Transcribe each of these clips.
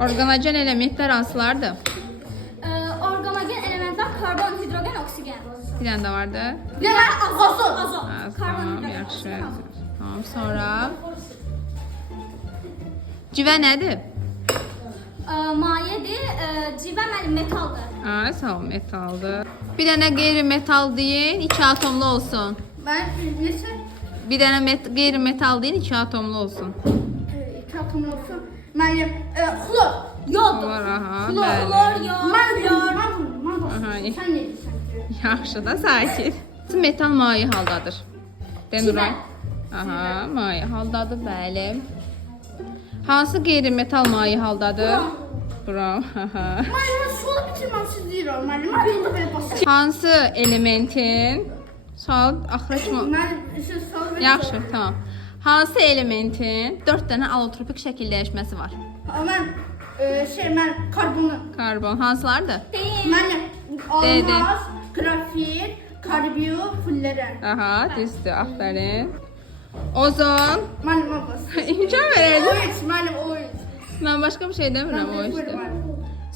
Organogen elementlər hansılardır? Organogen elementler karbon, hidrogen, oksigen. Bir dənə də vardı. Bir de azot. Karbon, Tamam, hidrogen, yaxşı. oksigen, azot. Tamam, sonra civə nədir? Mayedir, civə metaldır. Sağ ol, metaldır. Bir dənə qeyri-metal deyin, 2 atomlu olsun. Ben neyse Bir dənə qeyri-metal deyin, 2 atomlu olsun. 2 atom olsun. Benim klor. Yoddur. Var, aha, Klor, bəli. yod, Ben klor. Aha, Sen ne diyorsun? Yaxşı da sakit. Metal maye haldadır. Denuray. Aha, maye haldadır, bəli. Hansı qeyri-metal maye haldadır? Bram. Aha. Ben sola bitirmem siz değil o. Ben yolda böyle basıyorum. Hansı elementin sual axırıçma. Ben siz sola Yaxşı, tamam. Hansı elementin 4 dənə allotropik şəkilləşməsi var? Ben ben karbonu. Karbon hansılardır? Değil. Ben almaz, grafit, karbiyo, fulleren. Aha, düzdür, aferin. Ozon. Benim babası. İmkan verəydin. Oyun, benim oyun. Mən başqa bir şey demirəm o işte. Ben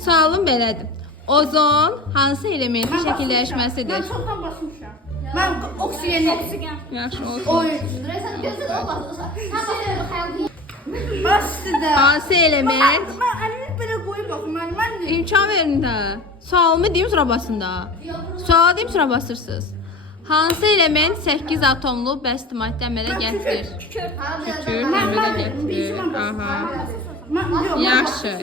Sualım belədir. Ozon hansı elementin şəkilləşməsidir? Ben çoktan basmışım. Ben oksijeni. Oksigen. Yaxşı olsun. Oyun. Sen gözün olmaz. Sen bakıyorsun Bastı da. Hansı element? Ben elimi böyle koyup bakın. Ben ne? İmkan verin də. Sualımı deyim sonra basın da. Sual deyim sonra basırsınız. Hansı element 8 atomlu bəst maddə əmələ gətirir? Kükür. Kükür əmələ gətirir. Aha. Ben yok. Yaxşı.